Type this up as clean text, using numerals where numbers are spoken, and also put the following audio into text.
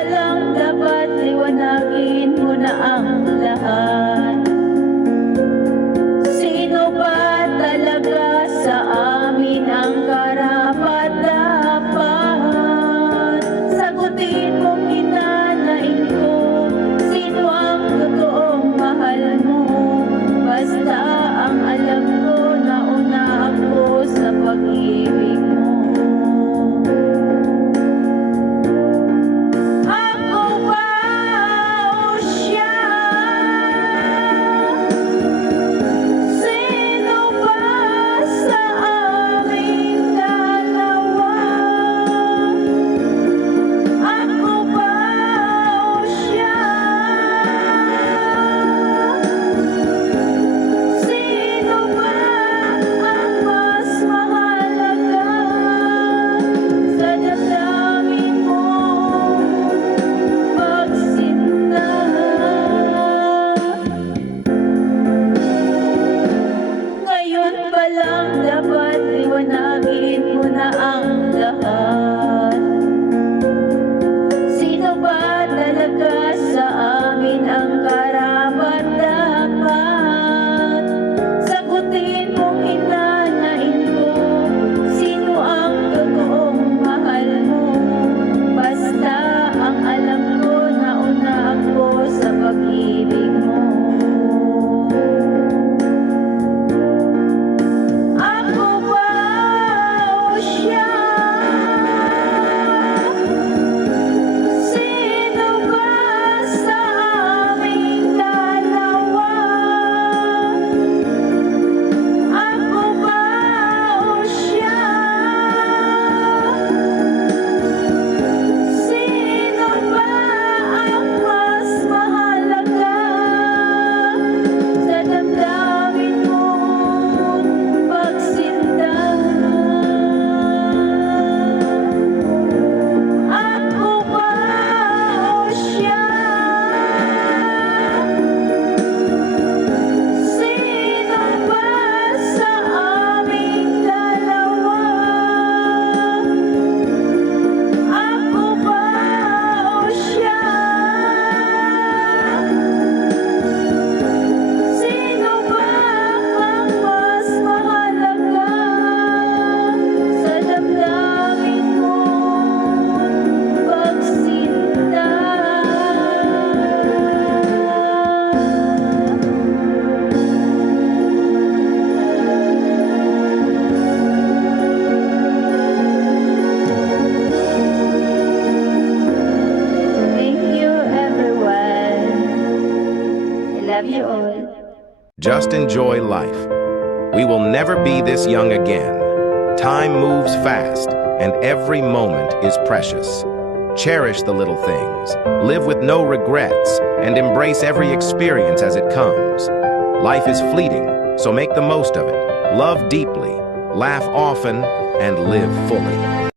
palang dapat liwanagin mo na ang lahat. Sino ba talaga sa amin ang karapat-dapat? Sagutin mong hinanain ko, sino ang totoong mahal mo? Basta ang alam ko, nauna ako sa pag-ibig mo. Ako ba o siya? Sino ba sa aming dalawa? Ako ba o siya? Sino ba ang mas mahalaga sa damdamin mo pagsinta? Ngayon pa lang dapat liwanagin mo na ang lahat. Sino ba talaga sa amin ang karapat-dapat? Sagutin mong hinanain ko, sino ang totoong mahal mo? Basta ang alam ko, nauna ako sa pag-ibig mo. Ako ba o siya? Sino ba sa aming dalawa? Ako ba o siya? Sino ba ang mas mahalaga sa damdamin mong pagsinta? Ako ba o siya? Sino ba sa aming dalawa? Ako ba o siya? Sino ba ang mas mahalaga sa damdamin mong pagsinta? Thank you, everyone. I love you all. Just enjoy life. We will never be this young again. Time moves fast, and every moment is precious. Cherish the little things, live with no regrets, and embrace every experience as it comes. Life is fleeting, so make the most of it. Love deeply, laugh often, and live fully.